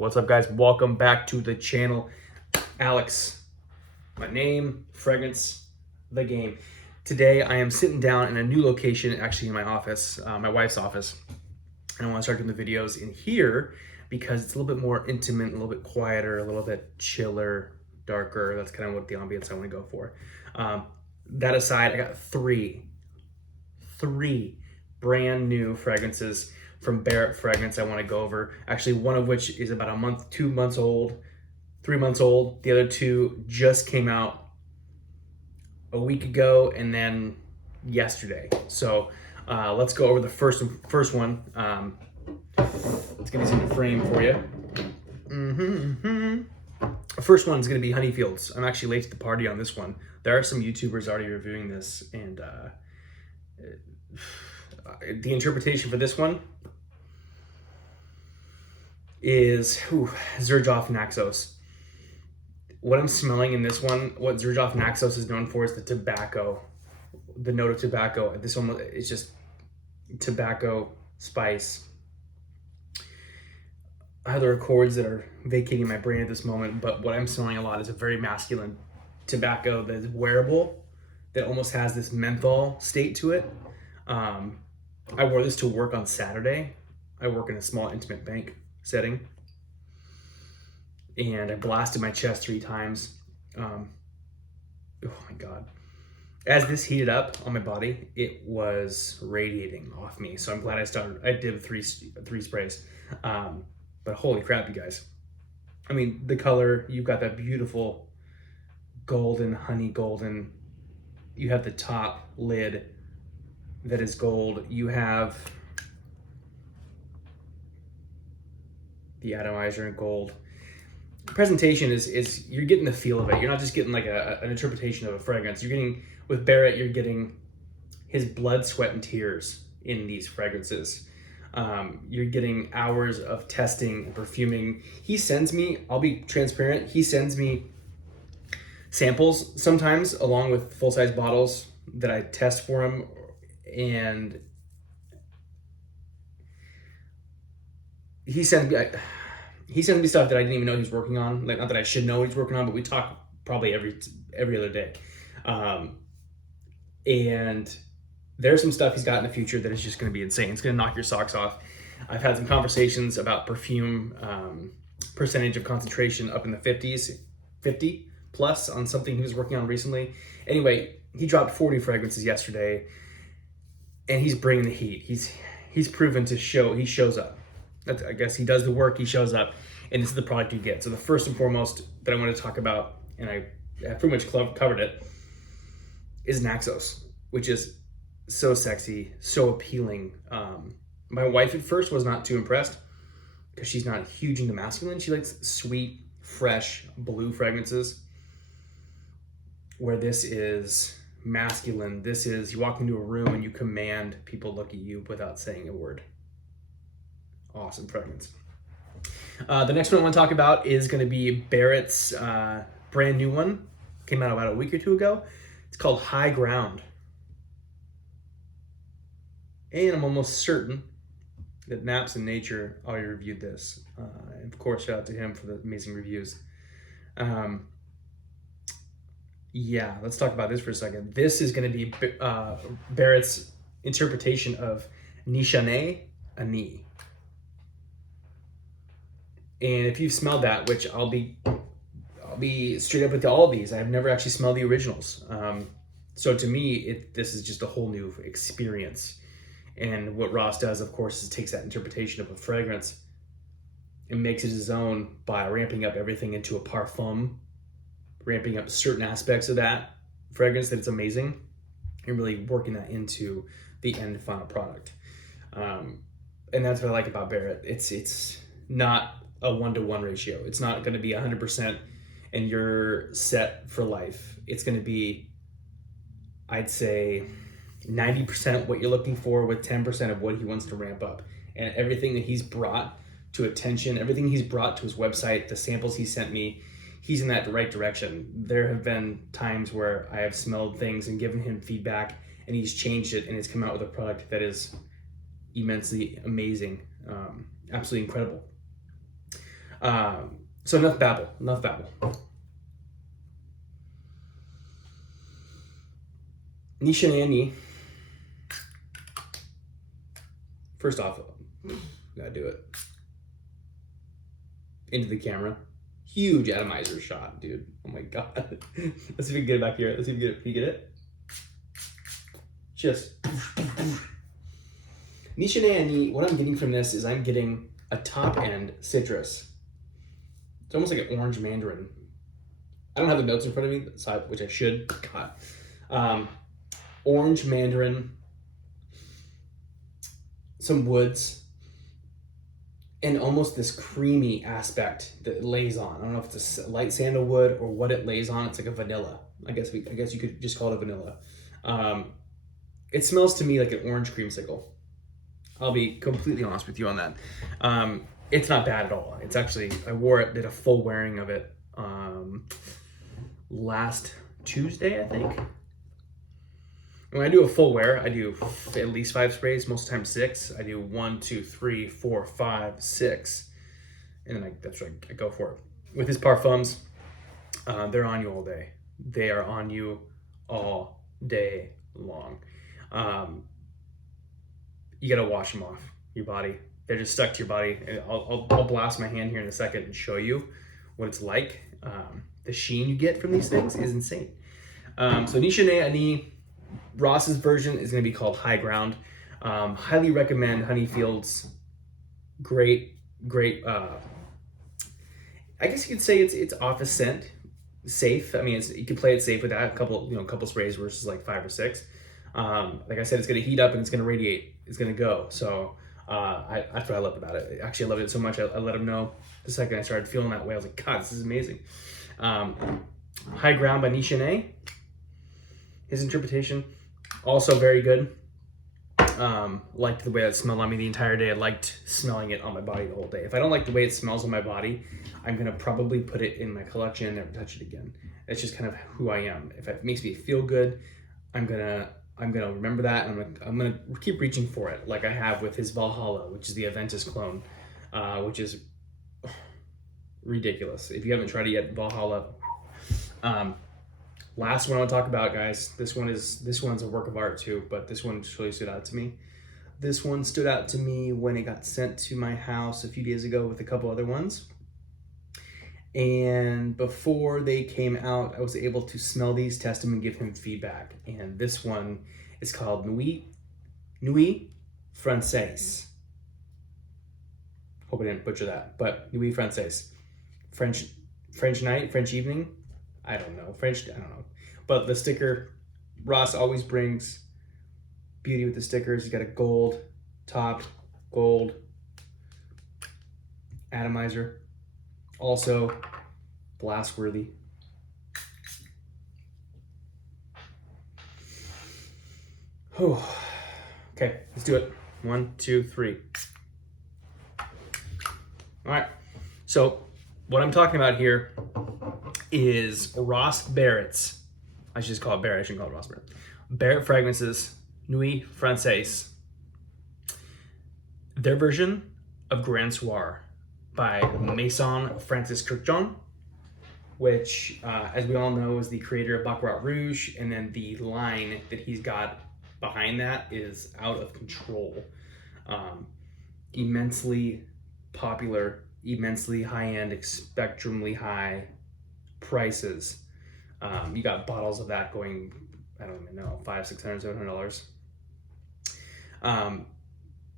What's up, guys? Welcome back to the channel. Alex, my name, fragrance, the game. Today I am sitting down in a new location, actually in my office, my wife's office, and I want to start doing the videos in here because it's a little bit more intimate, a little bit quieter, a little bit chiller, darker. That's kind of what the ambience I want to go for. That aside, I got three brand new fragrances from Barrett Fragrance I want to go over. Actually, one of which is about a month, 2 months old, 3 months old. The other two just came out a week ago and then yesterday. So let's go over the first one. Let's get these in the frame for you. The first one is going to be Honeyfields. I'm actually late to the party on this one. There are some YouTubers already reviewing this, and the interpretation for this one is Xerjoff Naxos. What I'm smelling in this one, what Xerjoff Naxos is known for, is the tobacco, the note of tobacco. This one is just tobacco, spice. I have the chords that are vacating my brain at this moment, but what I'm smelling a lot is a very masculine tobacco that is wearable, that almost has this menthol state to it. I wore this to work on Saturday. I work in a small intimate bank setting, and I blasted my chest 3 times. Oh my God. As this heated up on my body, it was radiating off me. So I'm glad I did 3 sprays. But holy crap, you guys. I mean, the color, you've got that beautiful golden, honey golden. You have the top lid that is gold. You have the atomizer in gold. Presentation is you're getting the feel of it. You're not just getting like an interpretation of a fragrance. You're getting, with Barrett, you're getting his blood, sweat, and tears in these fragrances. You're getting hours of testing and perfuming. He sends me, I'll be transparent, he sends me samples sometimes along with full-size bottles that I test for him, and he sends me stuff that I didn't even know he was working on. Like, not that I should know he's working on, but we talk probably every other day. And there's some stuff he's got in the future that is just going to be insane. It's going to knock your socks off. I've had some conversations about perfume percentage of concentration up in the 50s, 50 plus on something he was working on recently. Anyway, he dropped 40 fragrances yesterday, and he's bringing the heat. He's proven to show. He shows up. I guess he does the work. He shows up, and this is the product you get. So the first and foremost that I want to talk about, and I pretty much covered it, is Naxos, which is so sexy, so appealing. My wife at first was not too impressed because she's not huge into masculine. She likes sweet, fresh, blue fragrances, where this is masculine. This is, you walk into a room and you command people look at you without saying a word. Awesome fragrance. The next one I want to talk about is going to be Barrett's brand new one. Came out about a week or 2 ago. It's called High Ground. And I'm almost certain that Naps in Nature already reviewed this. And of course, shout out to him for the amazing reviews. Yeah, let's talk about this for a second. This is going to be Barrett's interpretation of Nishane Ani. And if you've smelled that, which I'll be straight up with all of these, I've never actually smelled the originals. So to me, this is just a whole new experience. And what Ross does, of course, is takes that interpretation of a fragrance and makes it his own by ramping up everything into a parfum, ramping up certain aspects of that fragrance that it's amazing, and really working that into the end final product. And that's what I like about Barrett. It's not a 1-to-1 ratio. It's not going to be 100% and you're set for life. It's going to be, I'd say, 90% what you're looking for with 10% of what he wants to ramp up. And everything that he's brought to attention, everything he's brought to his website, the samples he sent me, he's in that right direction. There have been times where I have smelled things and given him feedback, and he's changed it and has come out with a product that is immensely amazing, absolutely incredible. So enough babble. Nishanani. First off, gotta do it. Into the camera. Huge atomizer shot, dude. Oh my god. Let's see if we can get it back here. Let's see if we can get it. Can you get it? Just. Nishanani, what I'm getting from this is I'm getting a top end citrus. It's almost like an orange mandarin. I don't have the notes in front of me, which I should. God. Orange mandarin, some woods, and almost this creamy aspect that it lays on. I don't know if it's a light sandalwood or what it lays on. It's like a vanilla. I guess you could just call it a vanilla. It smells to me like an orange creamsicle. I'll be completely honest with you on that. It's not bad at all. It's actually, I wore it, did a full wearing of it last Tuesday, I think. When I do a full wear, I do at least 5 sprays, most of the time 6. I do 1, 2, 3, 4, 5, 6. And then that's what I go for it. With his parfums, they're on you all day. They are on you all day long. You gotta wash them off your body. They're just stuck to your body. And I'll blast my hand here in a second and show you what it's like. The sheen you get from these things is insane. So Nishane Ani, Ross's version is going to be called High Ground. Highly recommend Honeyfield's. Great. I guess you could say it's office scent, safe. I mean, you could play it safe with that. A couple sprays versus like 5 or 6. Like I said, it's going to heat up and it's going to radiate. It's going to go. So that's what I loved about it. Actually, I loved it so much. I let him know the second I started feeling that way. I was like, God, this is amazing. High Ground by Nishane. His interpretation, also very good. Liked the way that smelled on me the entire day. I liked smelling it on my body the whole day. If I don't like the way it smells on my body, I'm gonna probably put it in my collection and never touch it again. It's just kind of who I am. If it makes me feel good, I'm gonna remember that, and I'm gonna keep reaching for it, like I have with his Valhalla, which is the Aventus clone, which is ridiculous. If you haven't tried it yet, Valhalla. Last one I want to talk about, guys. This one's a work of art too, but this one just really stood out to me. This one stood out to me when it got sent to my house a few days ago with a couple other ones. And before they came out, I was able to smell these, test them, and give him feedback. And this one is called Nui Francaise. Hope I didn't butcher that, but Nui Francaise. French night, French evening. I don't know. But the sticker, Ross always brings beauty with the stickers. He's got a gold top, gold atomizer. Also blast worthy. Oh, okay, let's do it. 1, 2, 3. All right. So what I'm talking about here is Ross Barrett's. I should just call it Barrett. I shouldn't call it Ross Barrett. Barrett Fragrances Nui Francaise. Their version of Grand Soir by Maison Francis Kurkdjian, which, as we all know, is the creator of Baccarat Rouge, and then the line that he's got behind that is out of control. Immensely popular, immensely high-end, spectrumly high prices. You got bottles of that going, I don't even know, $500, $600, $700.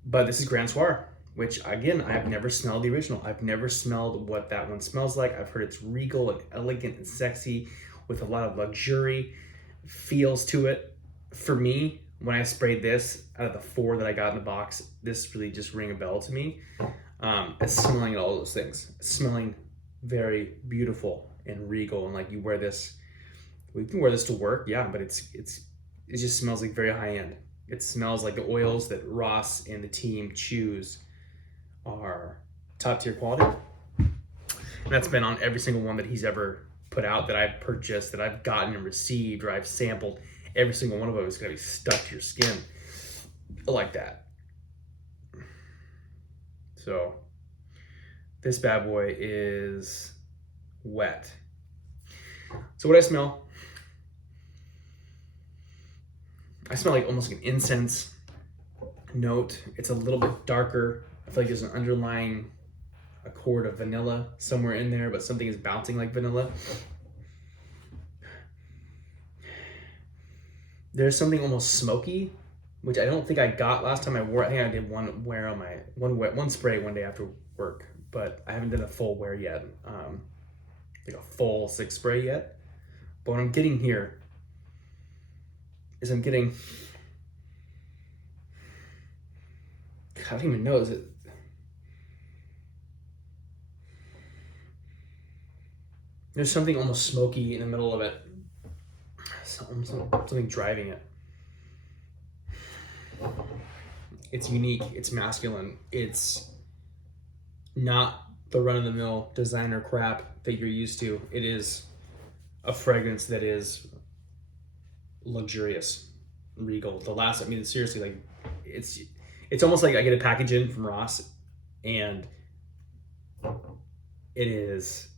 But this is Grand Soir, which again, I've never smelled the original. I've never smelled what that one smells like. I've heard it's regal and elegant and sexy with a lot of luxury feels to it. For me, when I sprayed this, out of the 4 that I got in the box, this really just rang a bell to me. As smelling all those things. Smelling very beautiful and regal, and like you wear this, we can wear this to work, yeah, but it just smells like very high end. It smells like the oils that Ross and the team choose are top tier quality. And that's been on every single one that he's ever put out, that I've purchased, that I've gotten and received, or I've sampled. Every single one of them is gonna be stuck to your skin like that. So This bad boy is wet. So what I smell like almost like an incense note. It's a little bit darker. I feel like there's an underlying accord of vanilla somewhere in there, but something is bouncing like vanilla. There's something almost smoky, which I don't think I got last time I wore it. I think I did one spray one day after work, but I haven't done a full wear yet, like a full 6 spray yet. But what I'm getting here is I don't even know, is it? There's something almost smoky in the middle of it. Something driving it. It's unique, it's masculine, it's not the run-of-the-mill designer crap that you're used to. It is a fragrance that is luxurious, regal. Seriously, like it's almost like I get a package in from Ross and it is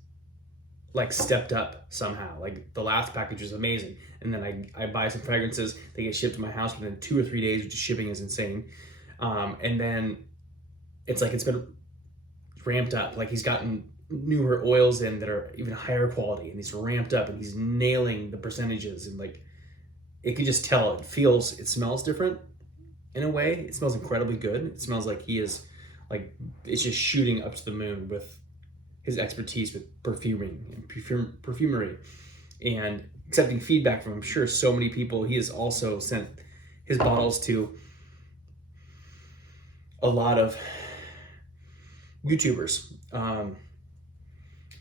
like stepped up somehow. Like the last package was amazing, and then I buy some fragrances, they get shipped to my house within 2 or 3 days, which shipping is insane. And then it's like it's been ramped up. Like he's gotten newer oils in that are even higher quality, and he's ramped up and he's nailing the percentages, and like it could just tell. It smells different in a way. It smells incredibly good. It smells like he is like, it's just shooting up to the moon with his expertise with perfuming and perfumery, and accepting feedback from, I'm sure, so many people. He has also sent his bottles to a lot of YouTubers.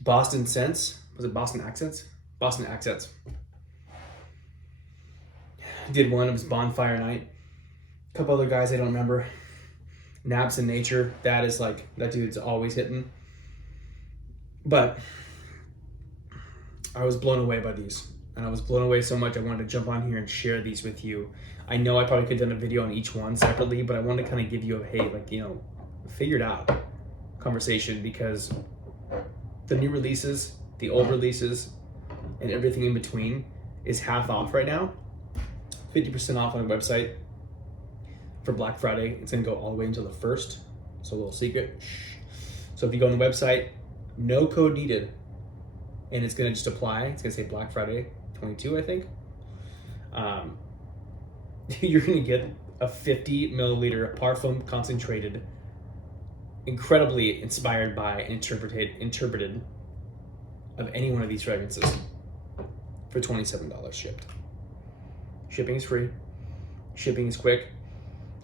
Boston Sense, was it Boston Accents? Boston Accents did one. It was Bonfire Night. A couple other guys I don't remember. Naps in Nature, that dude's always hitting. But I was blown away by these, and I was blown away so much I wanted to jump on here and share these with you. I know I probably could have done a video on each one separately, but I wanted to kind of give you a, hey, like, you know, figured out conversation, because the new releases, the old releases, and everything in between is half off right now. 50% off on the website for Black Friday. It's gonna go all the way until the 1st. So a little secret. So if you go on the website, no code needed, and it's gonna just apply. It's gonna say Black Friday 22, I think. You're gonna get a 50 milliliter parfum concentrated, incredibly inspired by and interpreted of any one of these fragrances for $27 shipped. Shipping is free. Shipping is quick.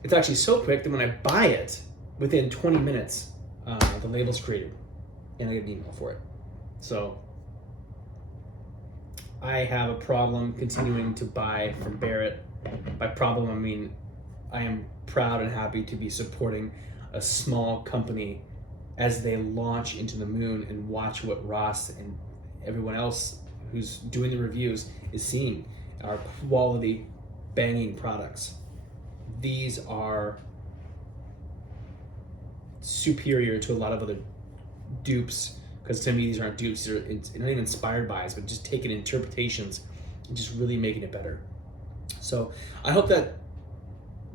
It's actually so quick that when I buy it, within 20 minutes, the label's created and I get an email for it. So I have a problem continuing to buy from Barrett. By problem, I mean I am proud and happy to be supporting a small company as they launch into the moon, and watch what Ross and everyone else who's doing the reviews is seeing. Our quality, banging products. These are superior to a lot of other dupes, because to me these aren't dupes. They're not even inspired by us, but just taking interpretations and just really making it better. So I hope that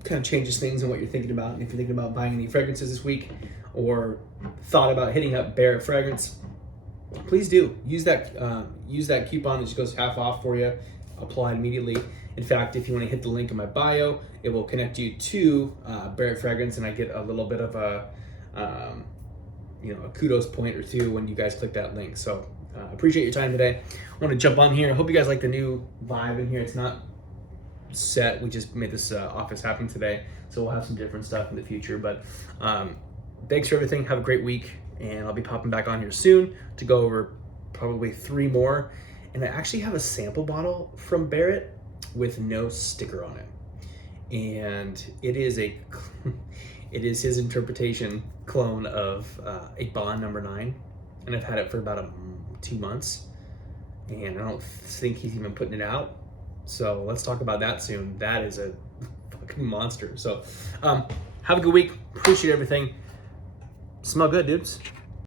kind of changes things in what you're thinking about. And if you're thinking about buying any fragrances this week, or thought about hitting up Barrett Fragrance, please do use that coupon that just goes half off for you. Apply immediately. In fact, if you want to hit the link in my bio, it will connect you to Barrett Fragrance, and I get a little bit of a kudos point or two when you guys click that link. So appreciate your time today. I want to jump on here. I hope you guys like the new vibe in here. It's not set. We just made this office happen today, so we'll have some different stuff in the future. But thanks for everything. Have a great week, and I'll be popping back on here soon to go over probably 3 more. And I actually have a sample bottle from Barrett with no sticker on it, and it is his interpretation clone of a Bond number 9, and I've had it for about 2 months, and I don't think he's even putting it out. So let's talk about that soon. That is a fucking monster. So have a good week. Appreciate everything. Smell good, dudes.